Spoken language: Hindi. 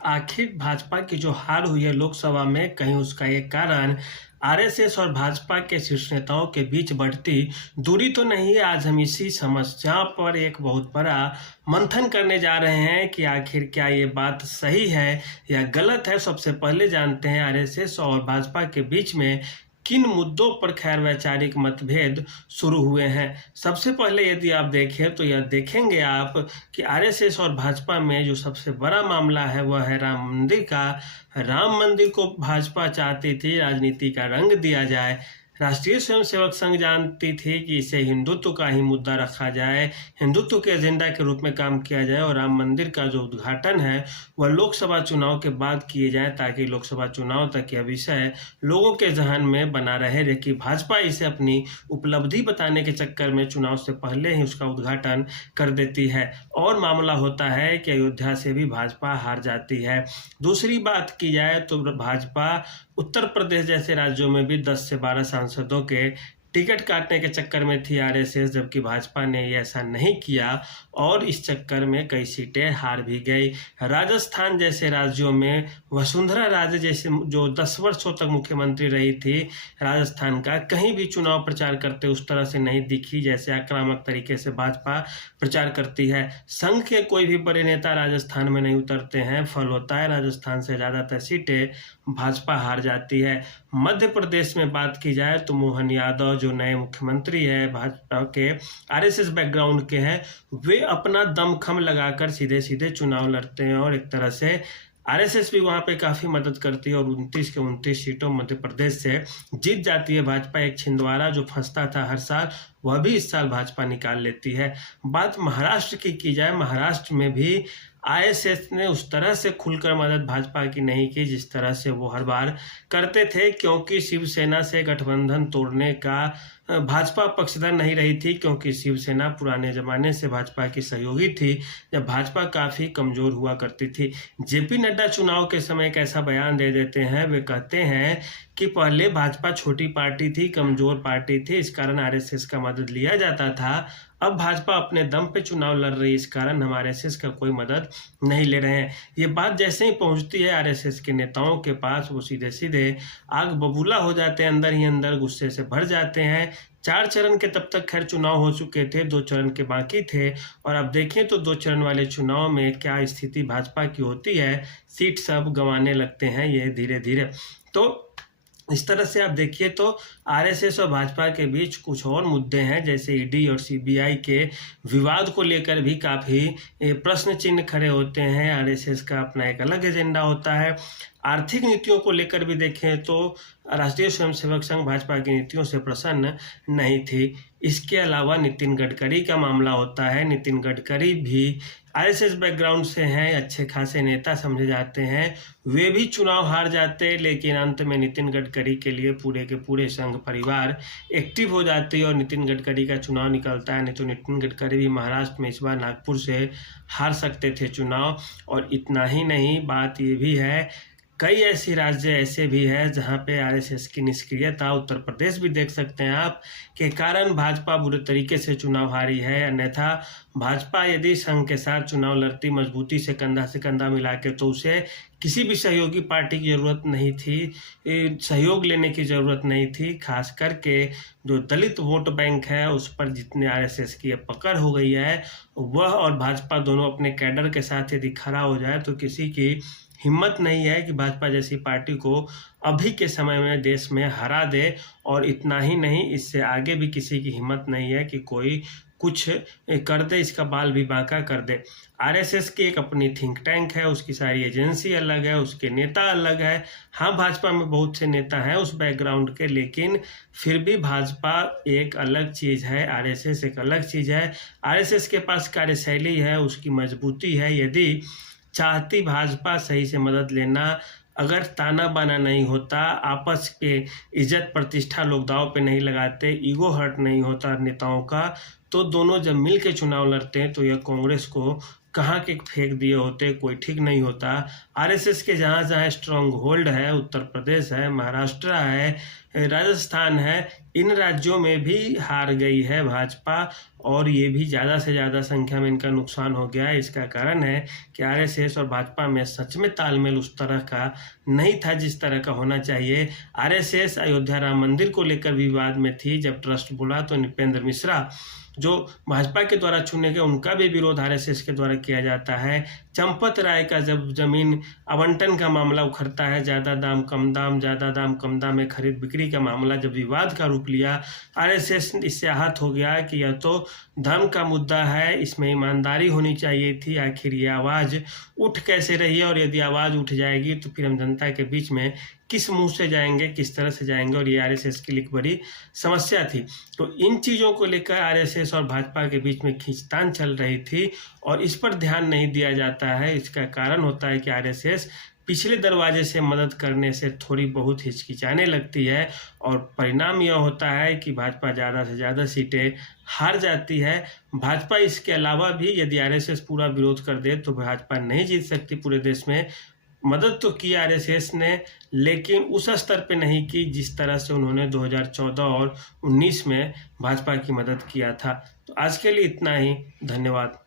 आखिर भाजपा की जो हार हुई है लोकसभा में, कहीं उसका एक कारण आरएसएस और भाजपा के शीर्ष नेताओं के बीच बढ़ती दूरी तो नहीं है। आज हम इसी समस्या पर एक बहुत बड़ा मंथन करने जा रहे हैं कि आखिर क्या ये बात सही है या गलत है। सबसे पहले जानते हैं आरएसएस और भाजपा के बीच में किन मुद्दों पर खैर वैचारिक मतभेद शुरू हुए हैं। सबसे पहले यदि आप देखें तो यह देखेंगे आप कि आरएसएस और भाजपा में जो सबसे बड़ा मामला है वह है राम मंदिर का। राम मंदिर को भाजपा चाहती थी राजनीति का रंग दिया जाए। राष्ट्रीय स्वयंसेवक संघ जानती थी कि इसे हिंदुत्व का ही मुद्दा रखा जाए, हिंदुत्व के एजेंडा के रूप में काम किया जाए और राम मंदिर का जो उद्घाटन है वह लोकसभा चुनाव के बाद किए जाए, ताकि लोकसभा चुनाव तक यह विषय लोगों के जहन में बना रहे। लेकिन भाजपा इसे अपनी उपलब्धि बताने के चक्कर में चुनाव से पहले ही उसका उद्घाटन कर देती है और मामला होता है कि अयोध्या से भी भाजपा हार जाती है। दूसरी बात की जाए तो भाजपा उत्तर प्रदेश जैसे राज्यों में भी 10 से 12 सांसदों के टिकट काटने के चक्कर में थी आरएसएस, जबकि भाजपा ने ये ऐसा नहीं किया और इस चक्कर में कई सीटें हार भी गई। राजस्थान जैसे राज्यों में वसुंधरा राजे जैसे जो 10 वर्षों तक मुख्यमंत्री रही थी राजस्थान का, कहीं भी चुनाव प्रचार करते उस तरह से नहीं दिखी जैसे आक्रामक तरीके से भाजपा प्रचार करती है। संघ के कोई भी बड़े नेता राजस्थान में नहीं उतरते हैं, फल होता है राजस्थान से ज़्यादातर सीटें भाजपा हार जाती है। मध्य प्रदेश में बात की जाए तो मोहन यादव जो नए मुख्यमंत्री है भाजपा के आरएसएस बैकग्राउंड के हैं, वे अपना दमखम लगाकर सीधे सीधे चुनाव लड़ते हैं और एक तरह से आरएसएस भी वहां पे काफी मदद करती है और 29 के 29 सीटों मध्य प्रदेश से जीत जाती है भाजपा। एक छिंदवाड़ा जो फंसता था हर साल, वह भी इस साल भाजपा निकाल लेती है। बात महाराष्ट्र की जाए, महाराष्ट्र में भी आरएसएस ने उस तरह से खुलकर मदद भाजपा की नहीं की जिस तरह से वो हर बार करते थे, क्योंकि शिवसेना से गठबंधन तोड़ने का भाजपा पक्षधर नहीं रही थी, क्योंकि शिवसेना पुराने जमाने से भाजपा की सहयोगी थी जब भाजपा काफ़ी कमज़ोर हुआ करती थी। जेपी नड्डा चुनाव के समय एक ऐसा बयान दे देते हैं, वे कहते हैं कि पहले भाजपा छोटी पार्टी थी, कमज़ोर पार्टी थी, इस कारण आरएसएस का मदद लिया जाता था। अब भाजपा अपने दम पे चुनाव लड़ रही है, इस कारण हम आरएसएस का कोई मदद नहीं ले रहे हैं। ये बात जैसे ही पहुंचती है आरएसएस के नेताओं के पास, वो सीधे सीधे आग बबूला हो जाते हैं, अंदर ही अंदर गुस्से से भर जाते हैं। 4 चरण के तब तक खैर चुनाव हो चुके थे, 2 चरण के बाकी थे और अब देखें तो 2 चरण वाले चुनाव में क्या स्थिति भाजपा की होती है। सीट सब गंवाने लगते हैं ये धीरे धीरे। तो इस तरह से आप देखिए तो आरएसएस और भाजपा के बीच कुछ और मुद्दे हैं, जैसे ईडी और सीबीआई के विवाद को लेकर भी काफ़ी प्रश्न चिन्ह खड़े होते हैं। आरएसएस का अपना एक अलग एजेंडा होता है। आर्थिक नीतियों को लेकर भी देखें तो राष्ट्रीय स्वयंसेवक संघ भाजपा की नीतियों से प्रसन्न नहीं थी। इसके अलावा नितिन गडकरी का मामला होता है। नितिन गडकरी भी आरएसएस बैकग्राउंड से हैं, अच्छे खासे नेता समझे जाते हैं, वे भी चुनाव हार जाते, लेकिन अंत में नितिन गडकरी के लिए पूरे के पूरे संघ परिवार एक्टिव हो जाती है और नितिन गडकरी का चुनाव निकलता है। नहीं तो नितिन गडकरी भी महाराष्ट्र में इस बार नागपुर से हार सकते थे चुनाव। और इतना ही नहीं, बात ये भी है कई ऐसी राज्य ऐसे भी हैं जहां पे आरएसएस की निष्क्रियता, उत्तर प्रदेश भी देख सकते हैं आप, के कारण भाजपा बुरे तरीके से चुनाव हारी है। अन्यथा भाजपा यदि संघ के साथ चुनाव लड़ती मजबूती से कंधा मिला के, तो उसे किसी भी सहयोगी पार्टी की ज़रूरत नहीं थी, सहयोग लेने की ज़रूरत नहीं थी। खास करके जो दलित वोट बैंक है उस पर जितने आरएसएस की पकड़ हो गई है, वह और भाजपा दोनों अपने कैडर के साथ यदि खड़ा हो जाए तो किसी की हिम्मत नहीं है कि भाजपा जैसी पार्टी को अभी के समय में देश में हरा दे। और इतना ही नहीं, इससे आगे भी किसी की हिम्मत नहीं है कि कोई कुछ कर दे, इसका बाल भी बांका कर दे। आरएसएस की एक अपनी थिंक टैंक है, उसकी सारी एजेंसी अलग है, उसके नेता अलग है। हाँ, भाजपा में बहुत से नेता हैं उस बैकग्राउंड के, लेकिन फिर भी भाजपा एक अलग चीज़ है, आरएसएस एक अलग चीज़ है। आरएसएस के पास कार्यशैली है, उसकी मजबूती है। यदि चाहती भाजपा सही से मदद लेना, अगर ताना बाना नहीं होता, आपस के इज्जत प्रतिष्ठा लोग दांव पे नहीं लगाते, ईगो हर्ट नहीं होता नेताओं का, तो दोनों जब मिल के चुनाव लड़ते हैं तो यह कांग्रेस को कहाँ के फेंक दिए होते, कोई ठीक नहीं होता। आरएसएस के जहाँ जहाँ स्ट्रॉन्ग होल्ड है, उत्तर प्रदेश है, महाराष्ट्र है, राजस्थान है, इन राज्यों में भी हार गई है भाजपा और ये भी ज़्यादा से ज़्यादा संख्या में इनका नुकसान हो गया है। इसका कारण है कि आरएसएस और भाजपा में सच में तालमेल उस तरह का नहीं था जिस तरह का होना चाहिए। आरएसएस अयोध्या राम मंदिर को लेकर विवाद में थी। जब ट्रस्ट बोला तो नृपेंद्र मिश्रा जो भाजपा के द्वारा चुने गए उनका भी विरोध आरएसएस के द्वारा किया जाता है। चंपत राय का जब जमीन आवंटन का मामला उखड़ता है, ज़्यादा दाम कम दाम, ज़्यादा दाम कम दाम में खरीद बिक्री का मामला जब विवाद का रूप लिया, आरएसएस इससे आहत हो गया कि यह तो धर्म का मुद्दा है, इसमें ईमानदारी होनी चाहिए थी। आखिर ये आवाज़ उठ कैसे रही है, और यदि आवाज़ उठ जाएगी तो फिर हम जनता के बीच में किस मुंह से जाएंगे, किस तरह से जाएंगे, और ये आरएसएस के लिए एक बड़ी समस्या थी। तो इन चीज़ों को लेकर आरएसएस और भाजपा के बीच में खींचतान चल रही थी और इस पर ध्यान नहीं दिया जाता है। इसका कारण होता है कि आरएसएस पिछले दरवाजे से मदद करने से थोड़ी बहुत हिचकिचाने लगती है और परिणाम यह होता है कि भाजपा ज़्यादा से ज़्यादा सीटें हार जाती है। भाजपा इसके अलावा भी यदि आरएसएस पूरा विरोध कर दे तो भाजपा नहीं जीत सकती पूरे देश में। मदद तो की आरएसएस ने, लेकिन उस स्तर पे नहीं की जिस तरह से उन्होंने 2014 और 19 में भाजपा की मदद किया था। तो आज के लिए इतना ही, धन्यवाद।